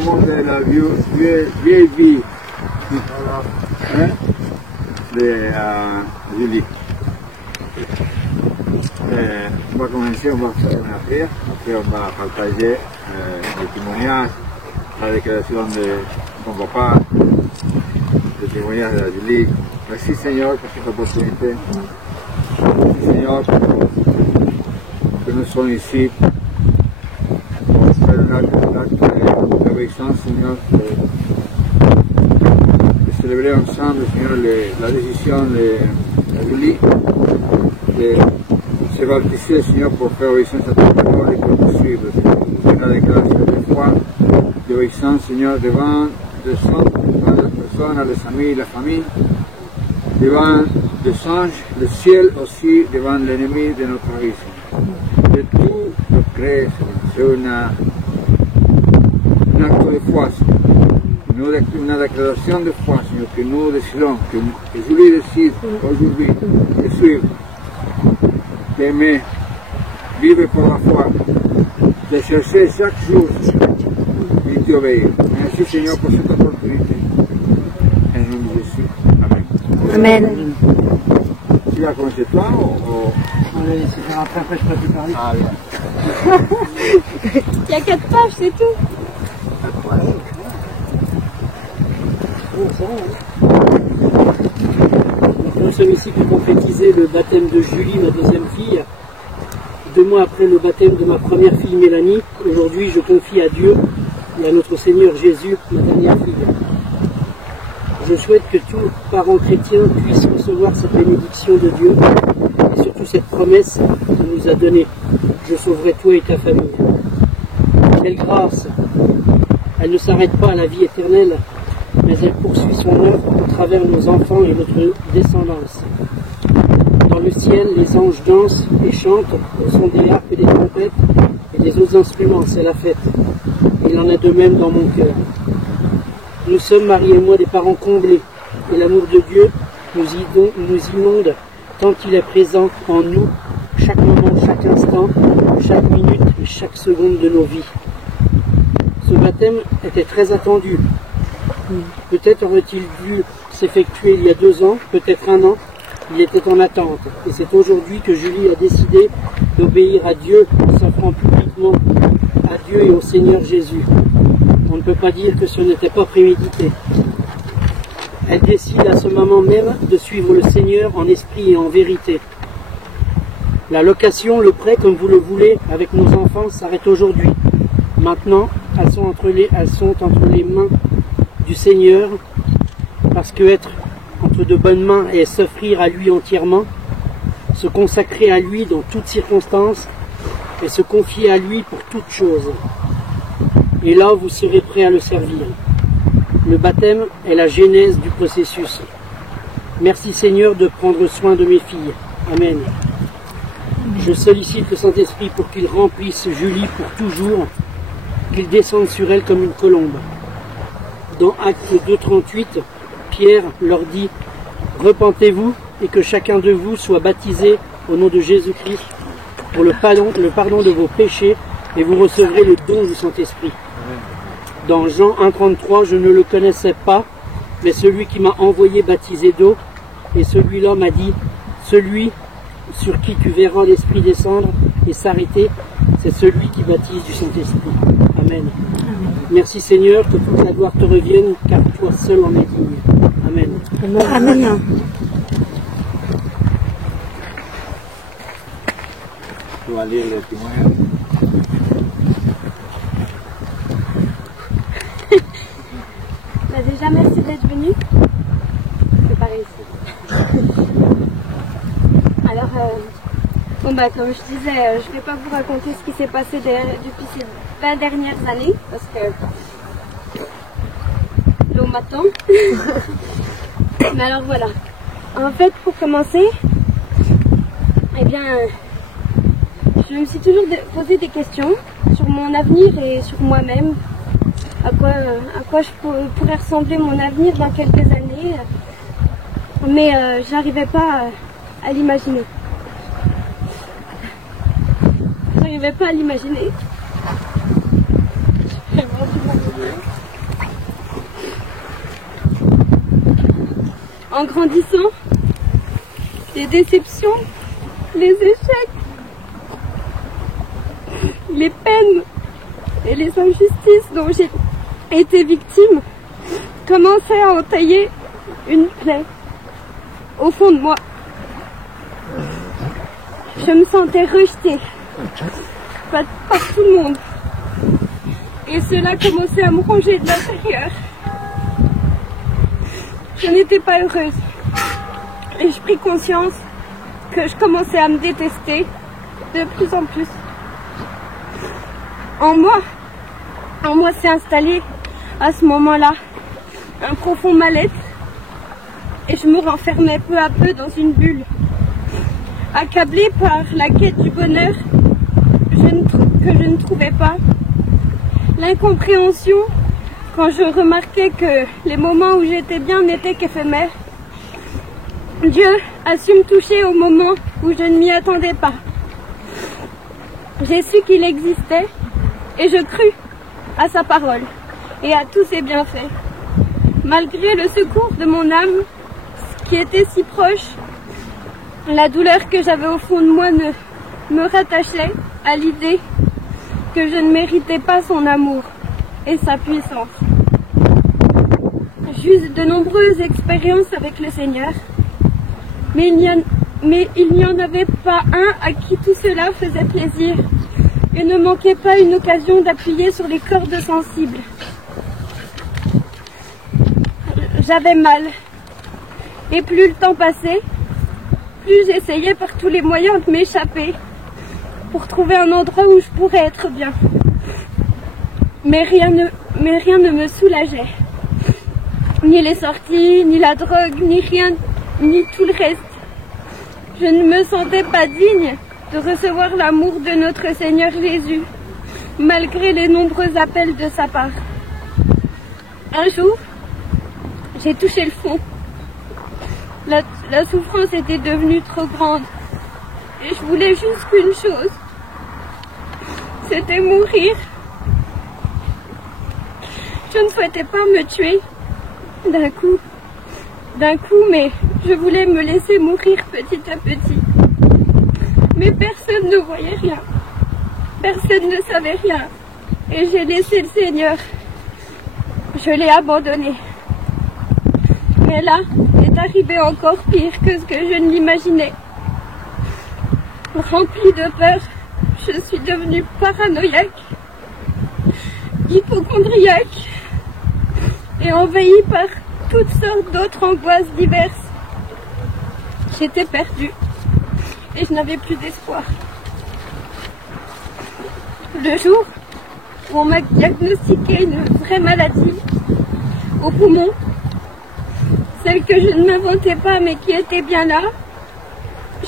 moment de la vieille vie hein, de Julie. On va commencer, on va faire une prière, après on va partager les témoignages, la déclaration de ton papa, le témoignage de Julie. Merci Seigneur pour cette opportunité. Merci Seigneur que nous sommes ici pour faire un acte d'obéissance, Seigneur, de célébrer ensemble, Seigneur, la décision de Julie de se baptiser, Seigneur, pour faire obéissance à ta parole et pour te suivre, Seigneur. C'est une déclaration de foi, d'obéissance, Seigneur, devant les personnes, les amis, la famille, devant les anges, le ciel aussi, devant l'ennemi de notre vie, Seigneur. De tout le créé, c'est un acte de foi, Seigneur. Une déclaration de foi, Seigneur, que nous décidons, que Julie décide aujourd'hui de suivre, d'aimer, vivre pour la foi, de chercher chaque jour et d'obéir. Merci Seigneur pour cette opportunité. En nom de Jésus. Amen. Amen. Tu vas commencer toi ou... On va laisser faire après je peux plus parler. Ah bien. Il y a 4 pages, c'est tout. 4 pages. Nous sommes ici pour concrétiser le baptême de Julie, ma deuxième fille. 2 mois après le baptême de ma première fille Mélanie, aujourd'hui je confie à Dieu et à notre Seigneur Jésus, ma dernière fille. Je souhaite que tout parent chrétien puisse recevoir cette bénédiction de Dieu et surtout cette promesse qu'il nous a donnée. Je sauverai toi et ta famille. Quelle grâce! Elle ne s'arrête pas à la vie éternelle, mais elle poursuit son œuvre au travers de nos enfants et notre descendance. Dans le ciel, les anges dansent et chantent au son des harpes et des trompettes et des autres instruments, c'est la fête. Il en est de même dans mon cœur. Nous sommes, Marie et moi, des parents comblés, et l'amour de Dieu nous inonde tant qu'il est présent en nous, chaque moment, chaque instant, chaque minute et chaque seconde de nos vies. Ce baptême était très attendu. Peut-être aurait-il dû s'effectuer il y a 2 ans, peut-être 1 an. Il était en attente. Et c'est aujourd'hui que Julie a décidé d'obéir à Dieu, s'offrant publiquement à Dieu et au Seigneur Jésus. On ne peut pas dire que ce n'était pas prémédité. Elle décide à ce moment même de suivre le Seigneur en esprit et en vérité. La location, le prêt, comme vous le voulez, avec nos enfants, s'arrête aujourd'hui. Maintenant, elles sont entre les mains du Seigneur, parce que être entre de bonnes mains et s'offrir à lui entièrement, se consacrer à lui dans toutes circonstances et se confier à lui pour toutes choses. Et là, vous serez prêts à le servir. Le baptême est la genèse du processus. Merci Seigneur de prendre soin de mes filles. Amen. Je sollicite le Saint-Esprit pour qu'il remplisse Julie pour toujours, qu'il descende sur elle comme une colombe. Dans Actes 2:38, Pierre leur dit « Repentez-vous et que chacun de vous soit baptisé au nom de Jésus-Christ pour le pardon de vos péchés et vous recevrez le don du Saint-Esprit. » Dans Jean 1:33, je ne le connaissais pas, mais celui qui m'a envoyé baptiser d'eau, et celui-là m'a dit « Celui sur qui tu verras l'Esprit descendre et s'arrêter, c'est celui qui baptise du Saint-Esprit. » Amen. Merci Seigneur, que toute la gloire te revienne, car toi seul en es digne. Amen. Amen. Tu vas lire le témoignage. Déjà, merci d'être venu. C'est pareil ici. Alors, comme je disais, je ne vais pas vous raconter ce qui s'est passé depuis ces 20 dernières années, parce que l'eau m'attend. Mais alors voilà. En fait, pour commencer, eh bien, je me suis toujours posé des questions sur mon avenir et sur moi-même. À quoi je pourrais ressembler mon avenir dans quelques années. Mais j'arrivais pas à l'imaginer. J'arrivais pas à l'imaginer. en grandissant, les déceptions, les échecs, les peines et les injustices dont j'ai été victime commençaient à entailler une plaie au fond de moi. Je me sentais rejetée par tout le monde et cela commençait à me ronger de l'intérieur. Je n'étais pas heureuse et je pris conscience que je commençais à me détester de plus en plus. En moi s'est installé à ce moment-là un profond mal-être et je me renfermais peu à peu dans une bulle. Accablée par la quête du bonheur que je ne trouvais pas, l'incompréhension quand je remarquais que les moments où j'étais bien n'étaient qu'éphémères. Dieu a su me toucher au moment où je ne m'y attendais pas. J'ai su qu'il existait et je crus à sa parole et à tous ses bienfaits. Malgré le secours de mon âme, qui était si proche, la douleur que j'avais au fond de moi me rattachait à l'idée que je ne méritais pas son amour et sa puissance. J'eus de nombreuses expériences avec le Seigneur, mais il n'y en avait pas un à qui tout cela faisait plaisir et ne manquait pas une occasion d'appuyer sur les cordes sensibles. J'avais mal, et plus le temps passait, plus j'essayais par tous les moyens de m'échapper pour trouver un endroit où je pourrais être bien. Mais rien ne me soulageait. Ni les sorties, ni la drogue, ni rien, ni tout le reste. Je ne me sentais pas digne de recevoir l'amour de notre Seigneur Jésus, malgré les nombreux appels de sa part. Un jour, j'ai touché le fond. La souffrance était devenue trop grande. Et je voulais juste qu'une chose. C'était mourir. Je ne souhaitais pas me tuer d'un coup, mais je voulais me laisser mourir petit à petit. Mais personne ne voyait rien. Personne ne savait rien. Et j'ai laissé le Seigneur. Je l'ai abandonné. Mais là est arrivé encore pire que ce que je ne l'imaginais. Remplie de peur, je suis devenue paranoïaque, hypocondriaque et envahie par toutes sortes d'autres angoisses diverses. J'étais perdue et je n'avais plus d'espoir. Le jour où on m'a diagnostiqué une vraie maladie au poumon, celle que je ne m'inventais pas mais qui était bien là,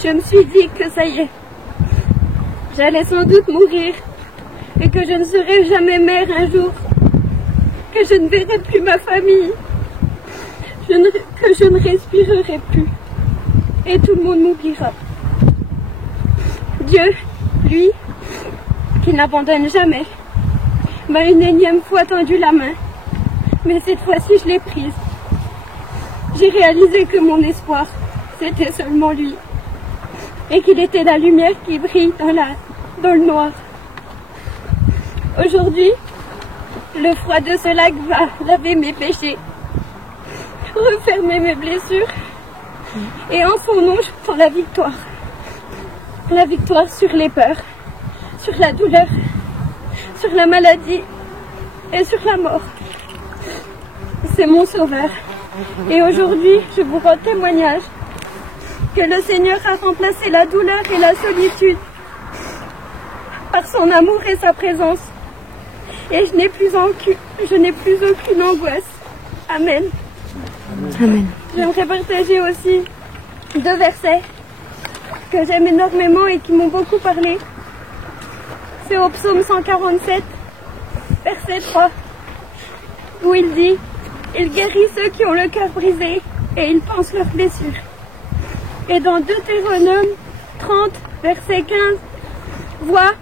je me suis dit que ça y est, j'allais sans doute mourir et que je ne serais jamais mère un jour, que je ne verrais plus ma famille, que je ne respirerai plus et tout le monde m'oubliera. Dieu, lui, qui n'abandonne jamais, m'a une énième fois tendu la main, mais cette fois-ci je l'ai prise. J'ai réalisé que mon espoir, c'était seulement lui, et qu'il était la lumière qui brille dans le noir. Aujourd'hui, le froid de ce lac va laver mes péchés, refermer mes blessures, et en son nom, je prends la victoire. La victoire sur les peurs, sur la douleur, sur la maladie et sur la mort. C'est mon sauveur. Et aujourd'hui, je vous rends témoignage que le Seigneur a remplacé la douleur et la solitude par son amour et sa présence. Et je n'ai plus aucune angoisse. Amen. Amen. J'aimerais partager aussi 2 versets que j'aime énormément et qui m'ont beaucoup parlé. C'est au psaume 147, verset 3, où il dit « Il guérit ceux qui ont le cœur brisé et il pense leurs blessures. » Et dans Deutéronome 30, verset 15, « Vois,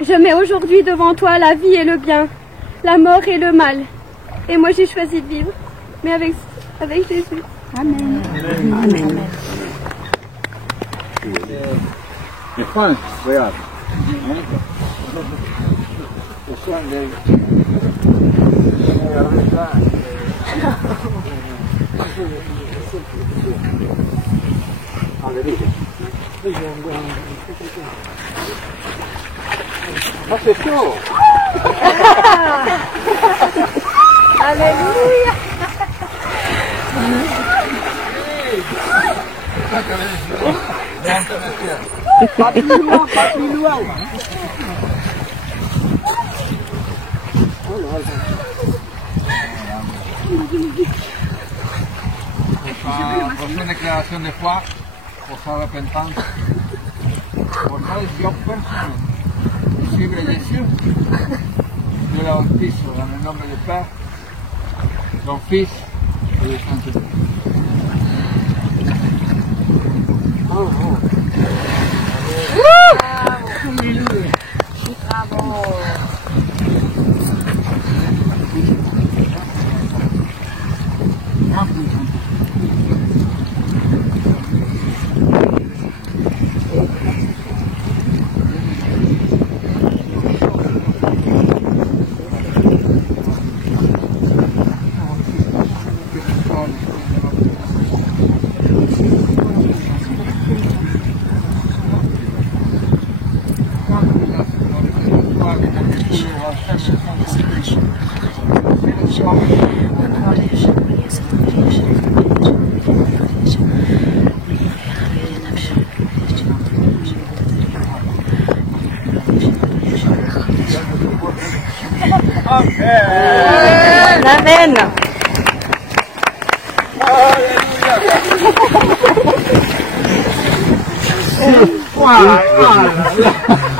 je mets aujourd'hui devant toi la vie et le bien, la mort et le mal. » Et moi j'ai choisi de vivre, mais avec Jésus. Amen. Amen. Et Franck, regarde. Ah, c'est chaud. Alléluia. Pas plus loin, pas plus loin. Por su declaración de foi, por su arrepentance, por no Dios personal, visible Jesús, yo la bautizo en el nombre del Père, del Fils y del Saint-Esprit. Amen. Alléluia.